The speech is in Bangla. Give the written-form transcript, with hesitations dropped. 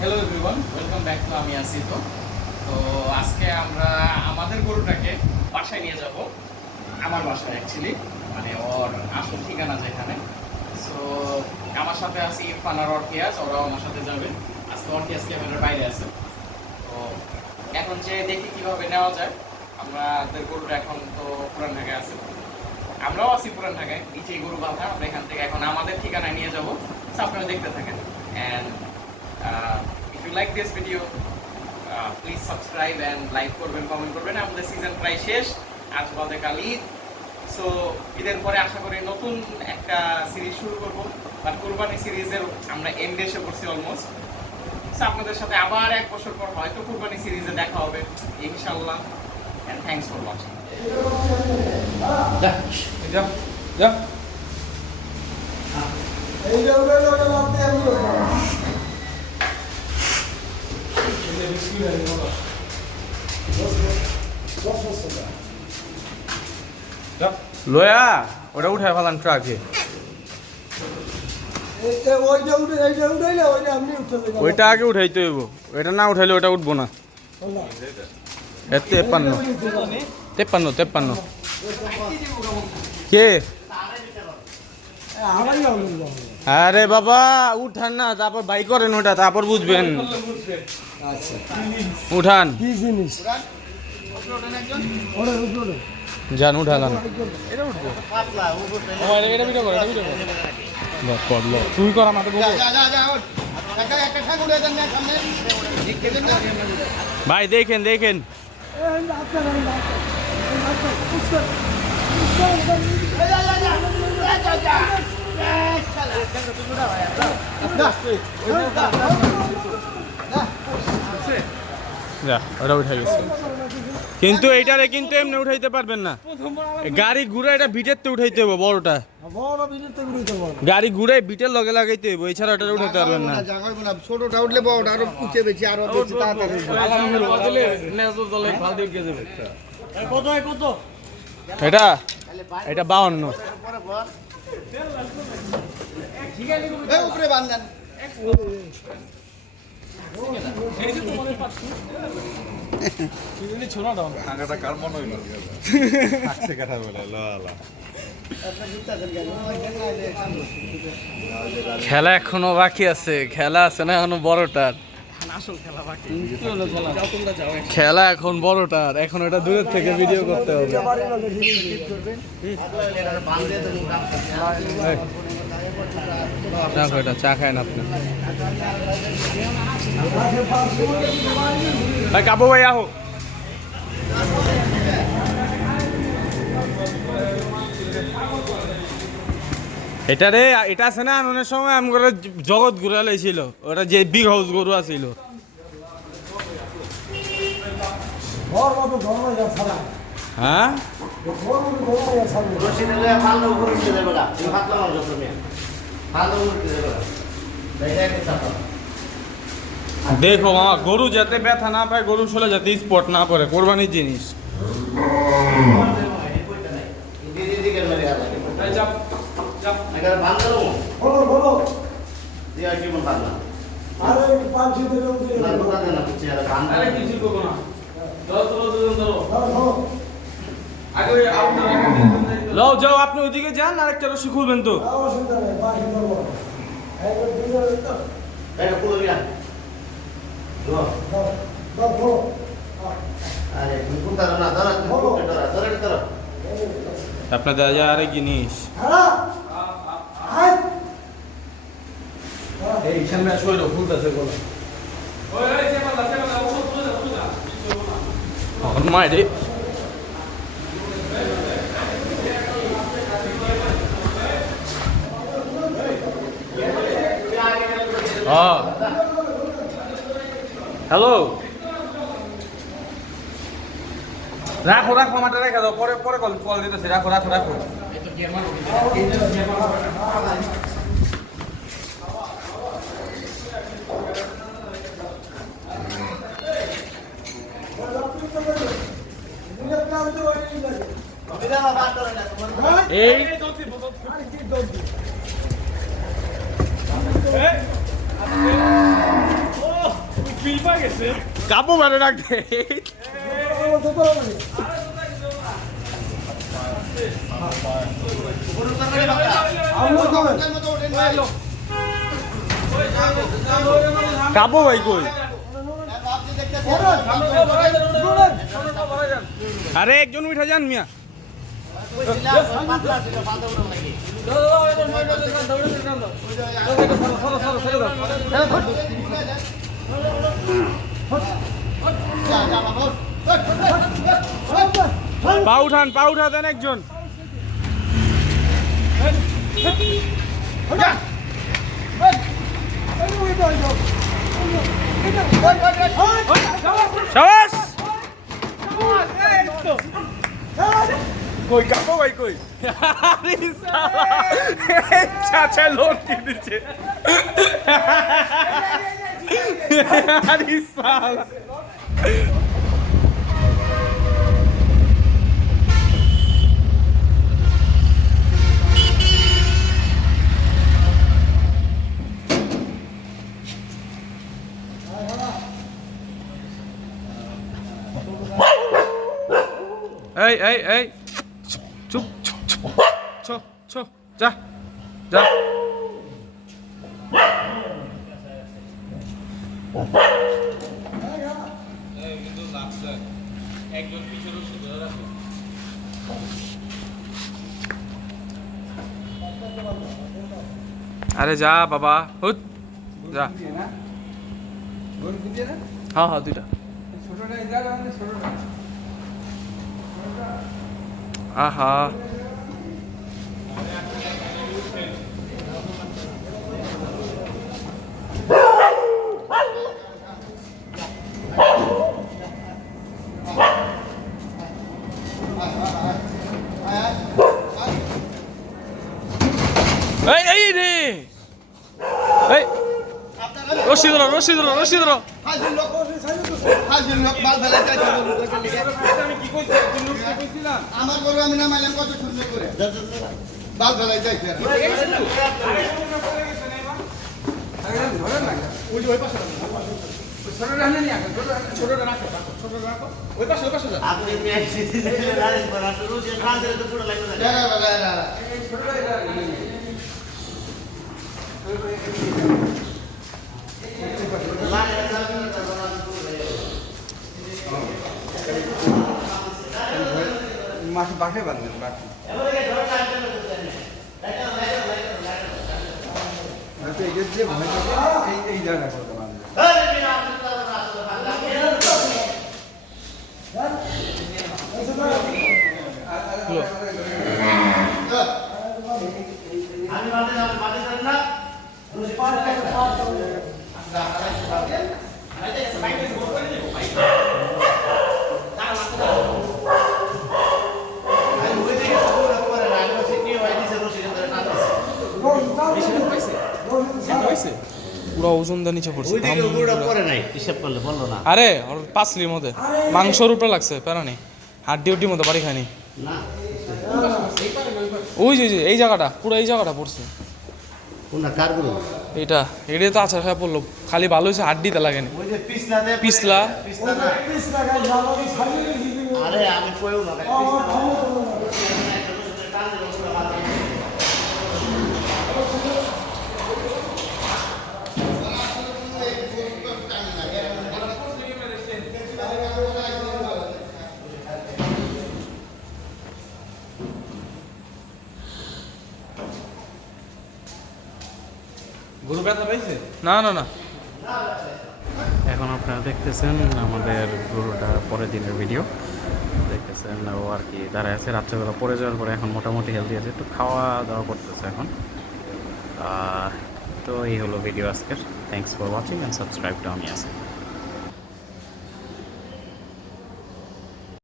Hello everyone, welcome back to আমি আসি। তো আজকে আমরা আমাদের গরুটাকে বাসায় নিয়ে যাব, আমার বাসায় অ্যাকচুয়ালি, মানে ওর আসল ঠিকানা যেখানে। সো আমার সাথে আছি ইরফান আর অর্কিয়াস, ওরাও আমার সাথে যাবে। আজকে অর্কিয়াস ক্যামেরার বাইরে আছে। তো এখন যে দেখি কীভাবে নেওয়া যায়। আমাদের গরুটা এখন তো পুরান ঢাকায় আছে, আমরাও আছি পুরান ঢাকায়, নিচেই গরু বাঁধা। আমরা এখান থেকে এখন আমাদের ঠিকানায় নিয়ে যাবো। সো আপনারা দেখতে থাকেন। And if you like this video, please subscribe and like করবেন, কমেন্ট করবেন। আমাদের সিজন প্রায় শেষ, আজ বাদে কাল ঈদ। সো ঈদের পরে আশা করি নতুন একটা সিরিজ শুরু করবো, বাট কুরবানি সিরিজের আমরা এন্ডে এসে পড়ছি অলমোস্ট। সো আপনাদের সাথে আবার 1 বছর পর হয়তো কুরবানি সিরিজে দেখা হবে ইনশাআল্লাহ। And thanks for watching. লোয়া ওটা উঠায় ফেলান ট্রাকে, ওইটা আগে উঠাইতে হইব, ওইটা না উঠাইলে ওটা উঠবো না। 53 কে? আরে বাবা উঠান না, তারপর বাই করেন ওটা, তারপর বুঝবেন। উঠান যান, উঠালাম তুই কর আমাকে ভাই। দেখেন দেখেন ওটা উঠাই গেছে, কিন্তু এইটারে কিন্তু এমনি উঠাইতে পারবেন না। গাড়ি ঘুরে এটা বিটের তো উঠাইতে হবে, বড়টা গাড়ি ঘুরে বিটের লগে লাগাইতে হবে, এছাড়া ওটা উঠাইতে পারবেন না। ছোটটা উঠলে বড়টা আরো উঠে বেশি আরো বেশি তাড়াতাড়ি। এটা এটা 52 উপরে বান্ধান খেলা এখনো বাকি আছে, খেলা আছে না এখনো বড়টার, খেলা এখন বড়টার, এখন এটা দূরের থেকে ভিডিও করতে হবে। চা খায় না আপনি ভাই? কাবু ভাই আহো। এটা রে, এটা আছে না আননের সময় আমি জগৎ ঘুরা লাইছিল, ওটা যে বিগ হাউস গরু আছিল। হ্যাঁ দেখো মামা, গরু যাতে ব্যথা না পায়, গরু শোলে যাতে স্পট না পড়ে, কোরবানির জিনিস। লও যাও, আপনি ওইদিকে যান, আরেকটা রশি খুলবেন তো। আপনাদের যা আরেক জিনিস এই সামনে শৈল ফুলতেছে গোলা মাইরে। হ্যালো, রাখো রাখো, আমারটা রেখে দাও, পরে পরে কল দিতেছি। রাখো রাখো রাখো। এই কাপু মারে রাখতে কাপু ভাই কই আরে একজন উঠে যান মিয়া পা উঠাতেন একজন সাবাস কই কাপো ভাই কই আরে সালা চাচা লোক কি দিচ্ছে আরে সালা এই চুপ চুপ চুপ চ চ যা যা আরে যা বাবা হুট যা হ্যাঁ দুইটা আহা এই রে এই রশি ধরো আমার গরু আমি নামাইলাম কত সুন্দর করে বাল ফেলাই যাইছে মাছ বাসে বাঁধলেন বাকি এই জায়গা করতে পুরো ওজনটা নিচে পড়ছে হিসাব করলে বললো না আরে ওর পাঁচলির মধ্যে মাংসর উপরে লাগছে প্যারানি হাড্ডি মতো বাড়ি খানি না ওই যে এই জায়গাটা পুরো এই জায়গাটা পড়ছে কোনটা কারগুলো এটা তো আচার খায় পড়লো খালি ভালো হয়েছে হাড্ডিতে লাগেনি ওই যে পিছলাতে পিছলা পিছলা না আরে আমি কইও না গরু ব্যথা পাইছে না এখন আপনারা দেখতেছেন আমাদের গরুটা পরের দিনের ভিডিও দেখতেছেন ও আর কি দাঁড়ায় আছে রাত্রেবেলা পরে যাওয়ার পরে এখন মোটামুটি হেলদি আছে একটু খাওয়া দাওয়া করতেছে এখন তো এই হলো ভিডিও আজকের thanks for watching and subscribe to আমি আসি